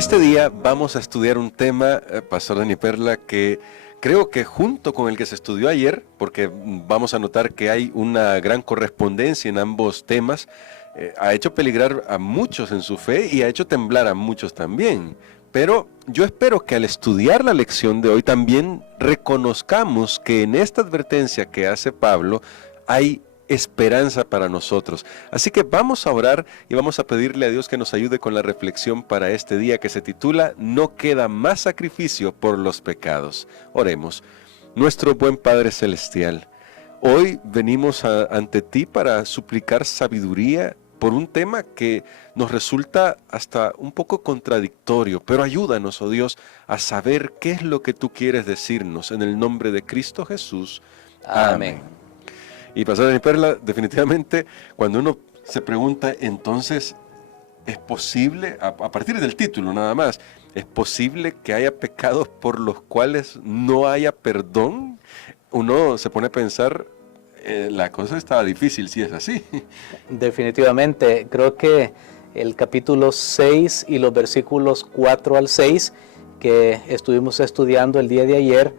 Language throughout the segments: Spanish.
Este día vamos a estudiar un tema, Pastor Dani Perla, que creo que junto con el que se estudió ayer, porque vamos a notar que hay una gran correspondencia en ambos temas, ha hecho peligrar a muchos en su fe y ha hecho temblar a muchos también. Pero yo espero que al estudiar la lección de hoy también reconozcamos que en esta advertencia que hace Pablo hay esperanza para nosotros. Así que vamos a orar y vamos a pedirle a Dios que nos ayude con la reflexión para este día que se titula No queda más sacrificio por los pecados. Oremos. Nuestro buen Padre Celestial, hoy venimos ante ti para suplicar sabiduría por un tema que nos resulta hasta un poco contradictorio, pero ayúdanos, oh Dios, a saber qué es lo que tú quieres decirnos en el nombre de Cristo Jesús. Amén. Y Pastor Dani Perla, definitivamente, cuando uno se pregunta, entonces, ¿es posible, a partir del título nada más, ¿es posible que haya pecados por los cuales no haya perdón? Uno se pone a pensar, la cosa está difícil si es así. Definitivamente, creo que el capítulo 6 y los versículos 4 al 6 que estuvimos estudiando el día de ayer,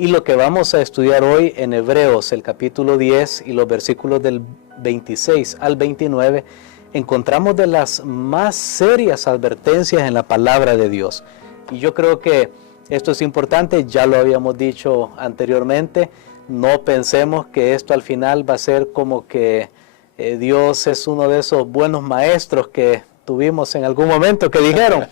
y lo que vamos a estudiar hoy en Hebreos, el capítulo 10 y los versículos del 26 al 29, encontramos de las más serias advertencias en la palabra de Dios. Y yo creo que esto es importante, ya lo habíamos dicho anteriormente, no pensemos que esto al final va a ser como que Dios es uno de esos buenos maestros que tuvimos en algún momento que dijeron,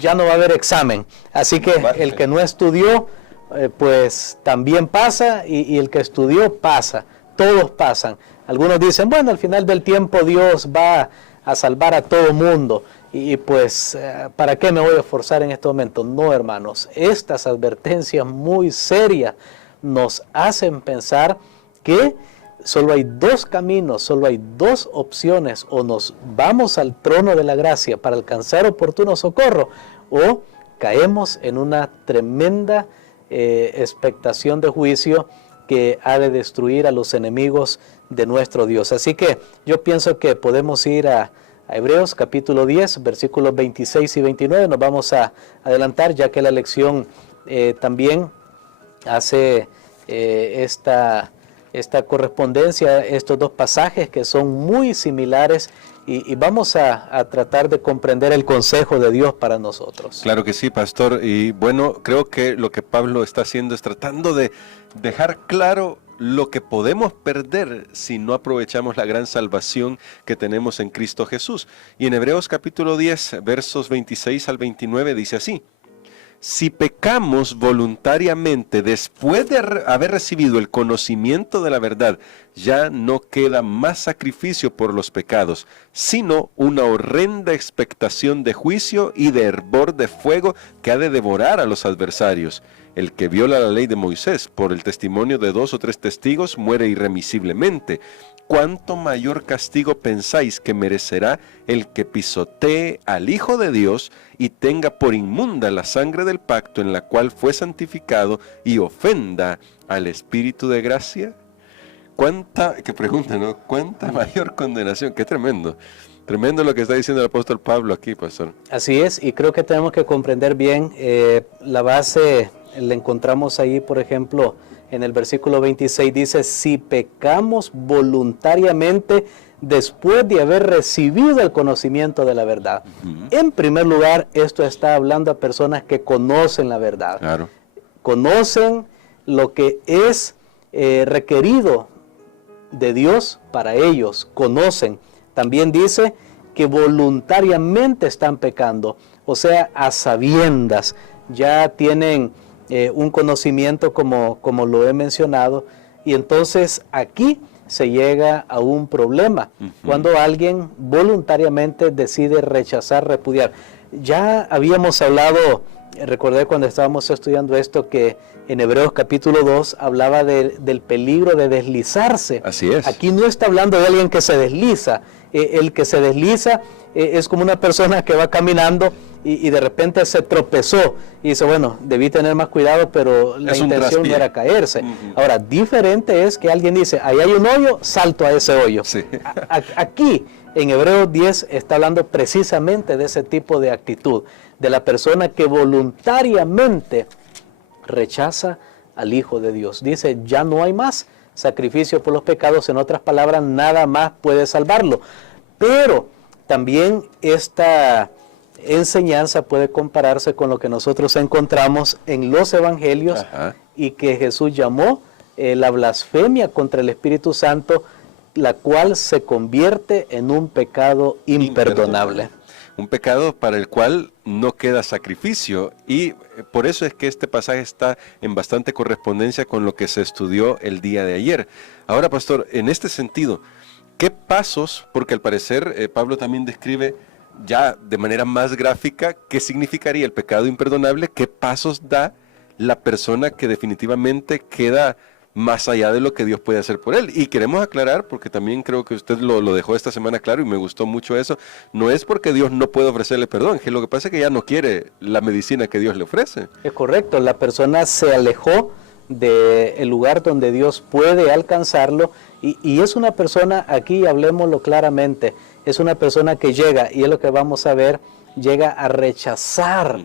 ya no va a haber examen. Así que el que no estudió, pues también pasa, y el que estudió pasa, todos pasan. Algunos dicen, bueno, al final del tiempo Dios va a salvar a todo mundo, y pues, ¿para qué me voy a esforzar en este momento? No, hermanos, estas advertencias muy serias nos hacen pensar que solo hay dos caminos, solo hay dos opciones: o nos vamos al trono de la gracia para alcanzar oportuno socorro, o caemos en una tremenda expectación de juicio que ha de destruir a los enemigos de nuestro Dios. Así que yo pienso que podemos ir a Hebreos capítulo 10, versículos 26 y 29. Nos vamos a adelantar, ya que la lección también hace esta correspondencia, estos dos pasajes que son muy similares, y vamos a tratar de comprender el consejo de Dios para nosotros. Claro que sí, pastor, y bueno, creo que lo que Pablo está haciendo es tratando de dejar claro lo que podemos perder si no aprovechamos la gran salvación que tenemos en Cristo Jesús. Y en Hebreos capítulo 10, versos 26 al 29 dice así: Si pecamos voluntariamente después de haber recibido el conocimiento de la verdad, ya no queda más sacrificio por los pecados, sino una horrenda expectación de juicio y de hervor de fuego que ha de devorar a los adversarios. El que viola la ley de Moisés por el testimonio de 2 o 3 testigos muere irremisiblemente. ¿Cuánto mayor castigo pensáis que merecerá el que pisotee al Hijo de Dios y tenga por inmunda la sangre del pacto en la cual fue santificado y ofenda al Espíritu de gracia? ¿Qué pregunta, ¿no? ¿Cuánta mayor condenación? Qué tremendo. Tremendo lo que está diciendo el apóstol Pablo aquí, pastor. Así es, y creo que tenemos que comprender bien la base. La encontramos ahí, por ejemplo, en el versículo 26 dice: si pecamos voluntariamente después de haber recibido el conocimiento de la verdad. En primer lugar, esto está hablando a personas que conocen la verdad. Claro. Conocen lo que es requerido de Dios para ellos. Conocen. También dice que voluntariamente están pecando, o sea, a sabiendas. Ya tienen un conocimiento como lo he mencionado, y entonces aquí se llega a un problema cuando alguien voluntariamente decide rechazar, repudiar. Ya habíamos hablado, recordé cuando estábamos estudiando esto, que en Hebreos capítulo 2 hablaba del peligro de deslizarse. Así es. Aquí no está hablando de alguien que se desliza. El que se desliza es como una persona que va caminando y de repente se tropezó y dice, bueno, debí tener más cuidado, pero la intención no era caerse. Ahora, diferente es que alguien dice, ahí hay un hoyo, salto a ese hoyo. Sí. Aquí, en Hebreos 10, está hablando precisamente de ese tipo de actitud, de la persona que voluntariamente rechaza al Hijo de Dios. Dice, ya no hay más sacrificio por los pecados, en otras palabras, nada más puede salvarlo. Pero también esta enseñanza puede compararse con lo que nosotros encontramos en los evangelios. Ajá. Y que Jesús llamó la blasfemia contra el Espíritu Santo, la cual se convierte en un pecado imperdonable. Un pecado para el cual no queda sacrificio, y por eso es que este pasaje está en bastante correspondencia con lo que se estudió el día de ayer. Ahora, pastor, en este sentido, ¿qué pasos, porque al parecer Pablo también describe ya de manera más gráfica qué significaría el pecado imperdonable, qué pasos da la persona que definitivamente queda más allá de lo que Dios puede hacer por él? Y queremos aclarar, porque también creo que usted lo dejó esta semana claro y me gustó mucho eso, no es porque Dios no puede ofrecerle perdón, que lo que pasa es que ya no quiere la medicina que Dios le ofrece. Es correcto, la persona se alejó del lugar donde Dios puede alcanzarlo, y es una persona, aquí hablemoslo claramente, es una persona que llega, y es lo que vamos a ver, llega a rechazar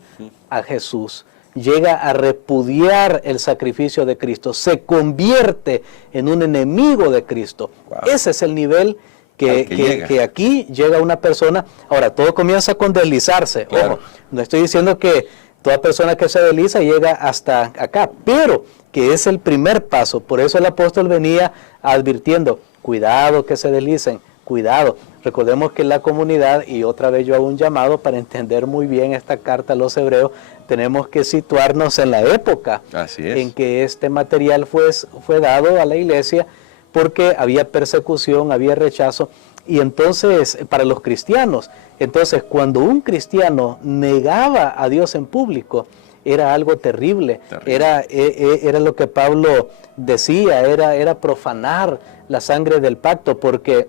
a Jesús, llega a repudiar el sacrificio de Cristo, se convierte en un enemigo de Cristo. Wow. Ese es el nivel que aquí llega una persona. Ahora, todo comienza con deslizarse. Claro. Ojo, no estoy diciendo que toda persona que se desliza llega hasta acá, pero que es el primer paso. Por eso el apóstol venía advirtiendo, cuidado que se deslicen, cuidado. Recordemos que la comunidad, y otra vez yo hago un llamado para entender muy bien esta carta a los hebreos, tenemos que situarnos en la época en que este material fue dado a la iglesia, porque había persecución, había rechazo, y entonces para los cristianos, entonces cuando un cristiano negaba a Dios en público, era algo terrible. Era lo que Pablo decía, era profanar la sangre del pacto, porque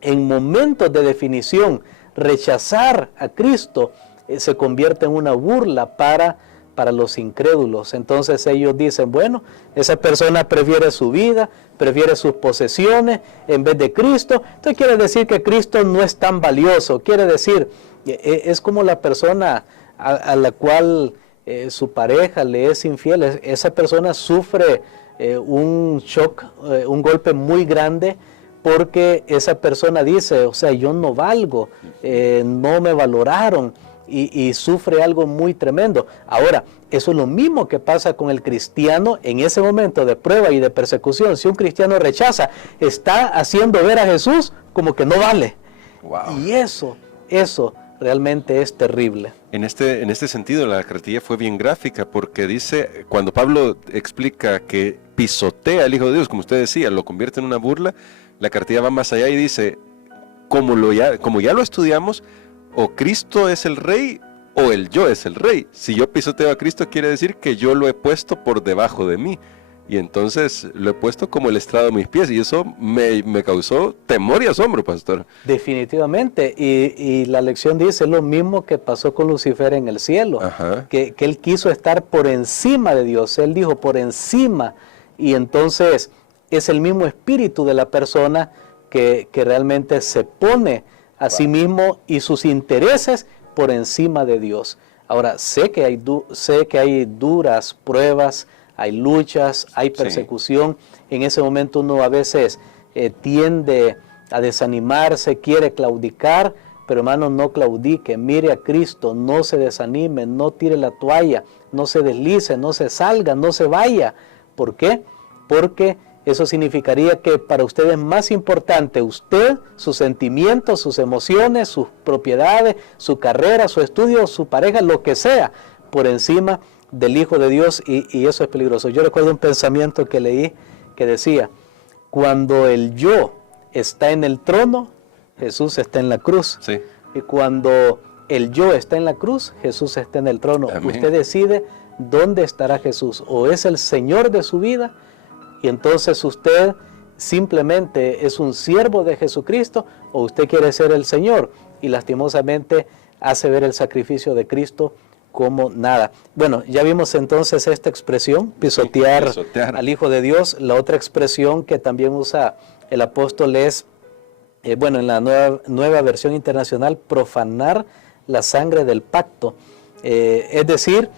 en momentos de definición, rechazar a Cristo se convierte en una burla para los incrédulos. Entonces ellos dicen, bueno, esa persona prefiere su vida, prefiere sus posesiones en vez de Cristo. Entonces quiere decir que Cristo no es tan valioso. Quiere decir, es como la persona a la cual su pareja le es infiel. Esa persona sufre un shock, un golpe muy grande, porque esa persona dice, o sea, yo no valgo, no me valoraron, y sufre algo muy tremendo. Ahora, eso es lo mismo que pasa con el cristiano en ese momento de prueba y de persecución. Si un cristiano rechaza, está haciendo ver a Jesús como que no vale. Wow. Y eso realmente es terrible. En este sentido, la cartilla fue bien gráfica, porque dice, cuando Pablo explica que pisotea al Hijo de Dios, como usted decía, lo convierte en una burla, la cartilla va más allá y dice, como ya lo estudiamos, o Cristo es el rey o el yo es el rey. Si yo pisoteo a Cristo, quiere decir que yo lo he puesto por debajo de mí, y entonces lo he puesto como el estrado de mis pies, y eso me causó temor y asombro, pastor. Definitivamente, y la lección dice lo mismo que pasó con Lucifer en el cielo, que él quiso estar por encima de Dios. Él dijo por encima, y entonces es el mismo espíritu de la persona que realmente se pone a sí mismo y sus intereses por encima de Dios. Ahora, sé que hay duras pruebas, hay luchas, hay persecución. En ese momento uno a veces tiende a desanimarse, quiere claudicar, pero hermano, no claudique, mire a Cristo, no se desanime, no tire la toalla, no se deslice, no se salga, no se vaya. ¿Por qué? Porque eso significaría que para usted es más importante usted, sus sentimientos, sus emociones, sus propiedades, su carrera, su estudio, su pareja, lo que sea, por encima del Hijo de Dios, y eso es peligroso. Yo recuerdo un pensamiento que leí que decía, cuando el yo está en el trono, Jesús está en la cruz. Sí. Y cuando el yo está en la cruz, Jesús está en el trono. Amén. Usted decide dónde estará Jesús. O es el Señor de su vida, y entonces usted simplemente es un siervo de Jesucristo, o usted quiere ser el Señor. Y lastimosamente hace ver el sacrificio de Cristo como nada. Bueno, ya vimos entonces esta expresión, pisotear al Hijo de Dios. La otra expresión que también usa el apóstol es, en la nueva versión internacional, profanar la sangre del pacto. Es decir,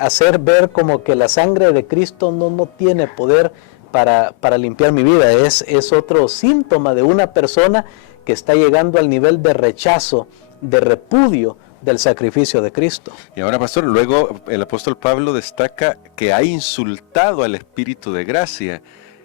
hacer ver como que la sangre de Cristo no tiene poder para limpiar mi vida. Es otro síntoma de una persona que está llegando al nivel de rechazo, de repudio del sacrificio de Cristo. Y ahora, pastor, luego el apóstol Pablo destaca que ha insultado al Espíritu de gracia.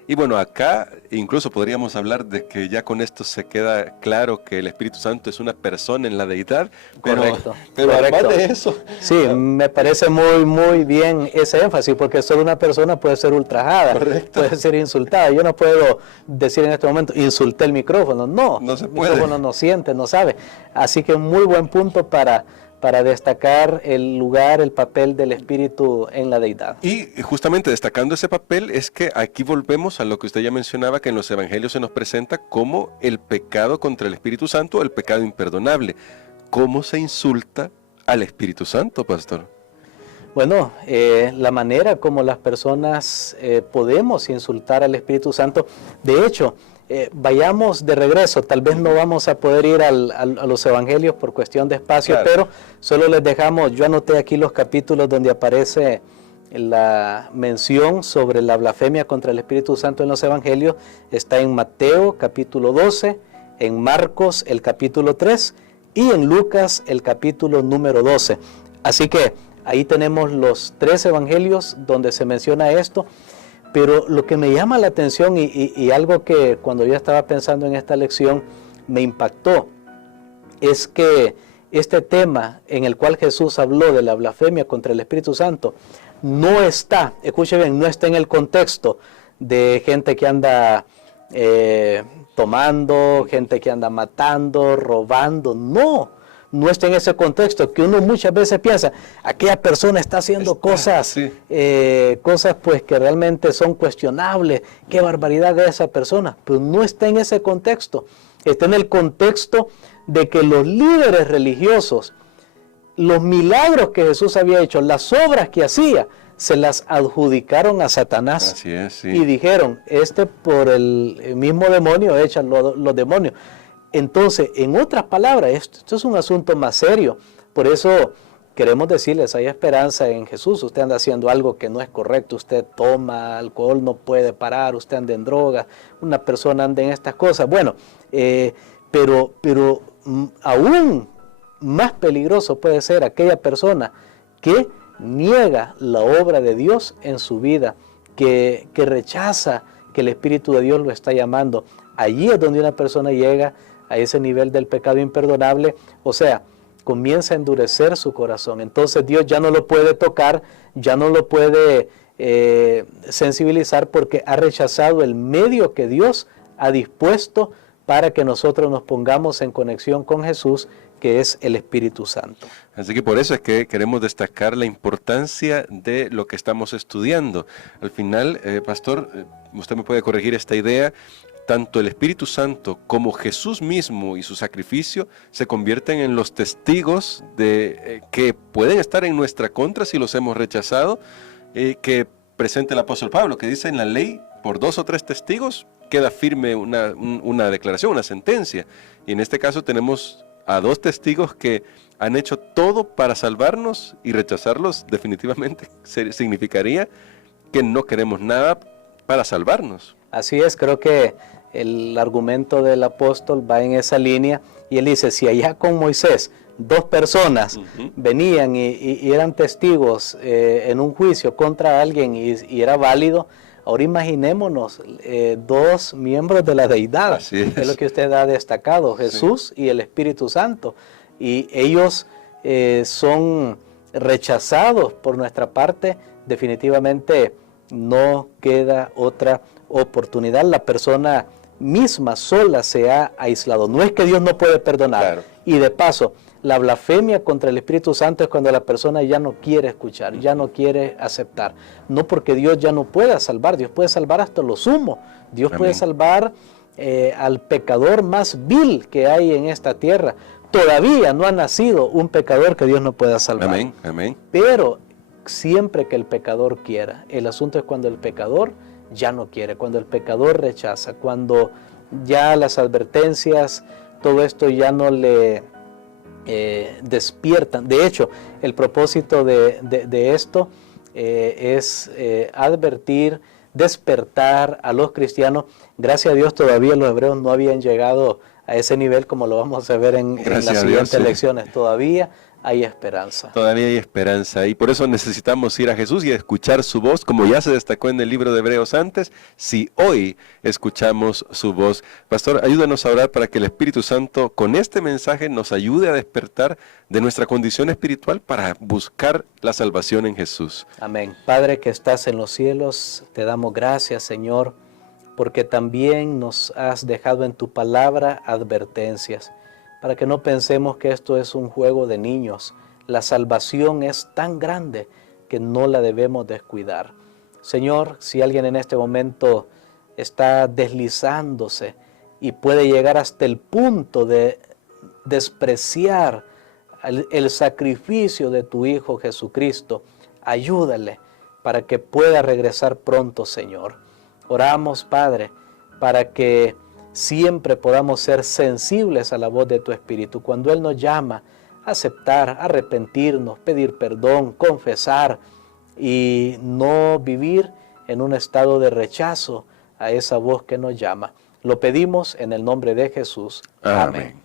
Y bueno, acá incluso podríamos hablar de que ya con esto se queda claro que el Espíritu Santo es una persona en la deidad. Correcto. Pero además de eso... Sí, me parece muy bien ese énfasis, porque solo una persona puede ser ultrajada, correcto, puede ser insultada. Yo no puedo decir en este momento, insulté el micrófono. No se puede. El micrófono no siente, no sabe. Así que muy buen punto para destacar el lugar, el papel del Espíritu en la deidad. Y justamente destacando ese papel es que aquí volvemos a lo que usted ya mencionaba, que en los evangelios se nos presenta como el pecado contra el Espíritu Santo, el pecado imperdonable. ¿Cómo se insulta al Espíritu Santo, pastor? Bueno, la manera como las personas podemos insultar al Espíritu Santo, de hecho, vayamos de regreso, tal vez no vamos a poder ir a los evangelios por cuestión de espacio, claro, pero solo les dejamos, yo anoté aquí los capítulos donde aparece la mención sobre la blasfemia contra el Espíritu Santo en los evangelios. Está en Mateo capítulo 12, en Marcos el capítulo 3 y en Lucas el capítulo número 12. Así que ahí tenemos los 3 evangelios donde se menciona esto. Pero lo que me llama la atención y algo que cuando yo estaba pensando en esta lección me impactó, es que este tema en el cual Jesús habló de la blasfemia contra el Espíritu Santo no está, escuche bien, no está en el contexto de gente que anda tomando, gente que anda matando, robando, no está en ese contexto, que uno muchas veces piensa, aquella persona está haciendo cosas pues que realmente son cuestionables, qué barbaridad de esa persona, pero no está en ese contexto, está en el contexto de que los líderes religiosos, los milagros que Jesús había hecho, las obras que hacía, se las adjudicaron a Satanás. Así es, sí. Y dijeron, por el mismo demonio echan los demonios. Entonces, en otras palabras, esto es un asunto más serio. Por eso queremos decirles, hay esperanza en Jesús. Usted anda haciendo algo que no es correcto. Usted toma alcohol, no puede parar. Usted anda en drogas. Una persona anda en estas cosas. Bueno, pero aún más peligroso puede ser aquella persona que niega la obra de Dios en su vida, que rechaza que el Espíritu de Dios lo está llamando. Allí es donde una persona llega a ese nivel del pecado imperdonable, o sea, comienza a endurecer su corazón. Entonces Dios ya no lo puede tocar, ya no lo puede sensibilizar, porque ha rechazado el medio que Dios ha dispuesto para que nosotros nos pongamos en conexión con Jesús, que es el Espíritu Santo. Así que por eso es que queremos destacar la importancia de lo que estamos estudiando. Al final, pastor, usted me puede corregir esta idea. Tanto el Espíritu Santo como Jesús mismo y su sacrificio se convierten en los testigos que pueden estar en nuestra contra si los hemos rechazado, que presenta el apóstol Pablo, que dice en la ley, por 2 o 3 testigos queda firme una declaración, una sentencia. Y en este caso tenemos a 2 testigos que han hecho todo para salvarnos, y rechazarlos definitivamente significaría que no queremos nada para salvarnos. Así es, creo que el argumento del apóstol va en esa línea, y él dice, si allá con Moisés 2 personas venían y eran testigos en un juicio contra alguien y era válido, ahora imaginémonos 2 miembros de la deidad. Así es. Es lo que usted ha destacado, Jesús y el Espíritu Santo, y ellos son rechazados por nuestra parte. Definitivamente no queda otra oportunidad. La persona misma sola se ha aislado. No es que Dios no puede perdonar. Claro. Y de paso, la blasfemia contra el Espíritu Santo es cuando la persona ya no quiere escuchar, ya no quiere aceptar. No porque Dios ya no pueda salvar, Dios puede salvar hasta lo sumo. Dios puede salvar al pecador más vil que hay en esta tierra, todavía no ha nacido un pecador que Dios no pueda salvar. Amén, amén. Pero siempre que el pecador quiera, el asunto es cuando el pecador ya no quiere, cuando el pecador rechaza, cuando ya las advertencias, todo esto ya no le despiertan. De hecho, el propósito de esto es advertir, despertar a los cristianos. Gracias a Dios todavía los hebreos no habían llegado a ese nivel, como lo vamos a ver en las siguientes lecciones. Todavía hay esperanza. Todavía hay esperanza y por eso necesitamos ir a Jesús y escuchar su voz, como ya se destacó en el libro de Hebreos antes, si hoy escuchamos su voz. Pastor, ayúdanos a orar para que el Espíritu Santo con este mensaje nos ayude a despertar de nuestra condición espiritual para buscar la salvación en Jesús. Amén. Padre que estás en los cielos, te damos gracias, Señor, porque también nos has dejado en tu palabra advertencias, para que no pensemos que esto es un juego de niños. La salvación es tan grande que no la debemos descuidar. Señor, si alguien en este momento está deslizándose y puede llegar hasta el punto de despreciar el sacrificio de tu Hijo Jesucristo, ayúdale para que pueda regresar pronto, Señor. Oramos, Padre, para que siempre podamos ser sensibles a la voz de tu Espíritu. Cuando Él nos llama a aceptar, arrepentirnos, pedir perdón, confesar y no vivir en un estado de rechazo a esa voz que nos llama. Lo pedimos en el nombre de Jesús. Amén.